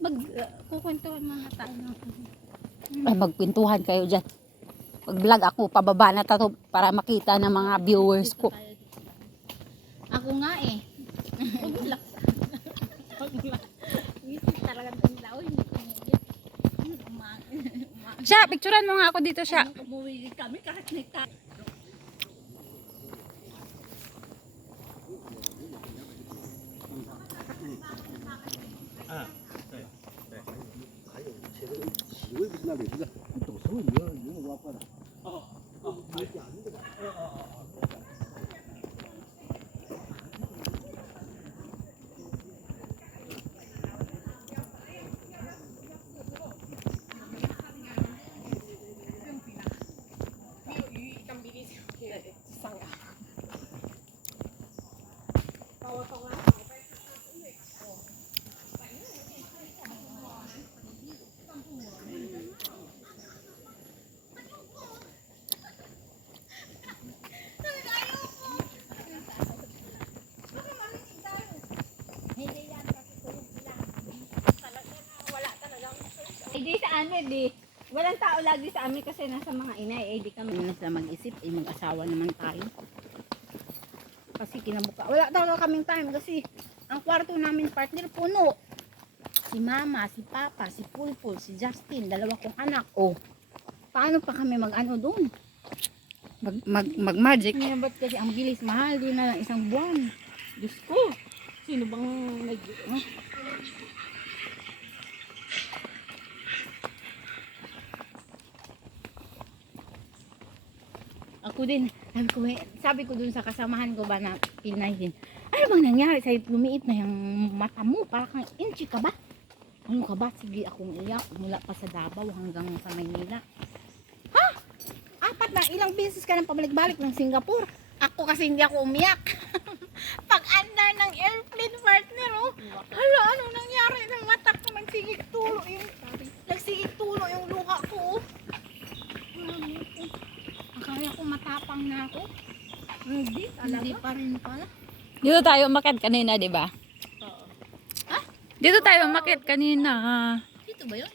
Magkukwentuhan mga tayo. Ay, magpintuhan kayo dyan. Mag-vlog ako, pababa na tato para makita ng mga viewers ko. Ako nga eh. Huwag mo laksa. Huwag mo laksa. Isip talaga nila. Uy, hindi ko nila. Siya, picturean mo nga ako dito siya. Umuwi kami kahit may tayo. Hindi sa amin di. Walang tao lagi sa amin kasi nasa mga inay. Di kami na sila mag-isip. Mag-asawa naman tayo. Kasi kinabuka. Wala talaga kaming time kasi ang kwarto namin partner puno. Si mama, si papa, si Pulpul, si Justin, dalawa kong anak. Oh, paano pa kami mag-ano doon? Mag-magic. Ba't kasi ang bilis mahal din na ng isang buwan. Diyos ko. Sino bang Ako din, sabi ko dun sa kasamahan ko ba na Pinay din, ano bang nangyari sa'yo? Lumiit na yung mata mo, parang kang inchi ka ba? Ano ka ba? Sige akong iyak, mula pa sa Davao hanggang sa Maynila. Ha? Apat na, ilang beses ka nang pabalik-balik ng Singapore. Ako kasi hindi ako umiyak. Pag-andar ng airplane partner, oh. Hala, ano nangyari ng mata ko? Nagsigig tulo yung luha ko, oh. Akala ko matapang na ako. Hindi, talaga. Hindi pa rin pala. Dito tayo umakyat kanina, di ba? Oo. Ha? Dito tayo umakyat kanina. Dito ba yun?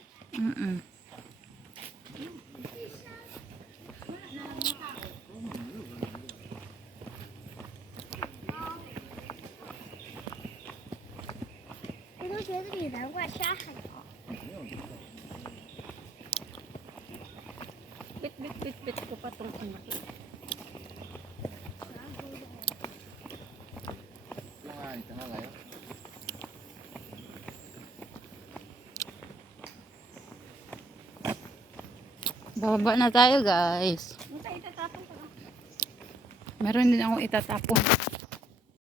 Bit ko pa itong umakit. Bababa na tayo, guys. Ano tayo itatapon pa? Meron din akong itatapon.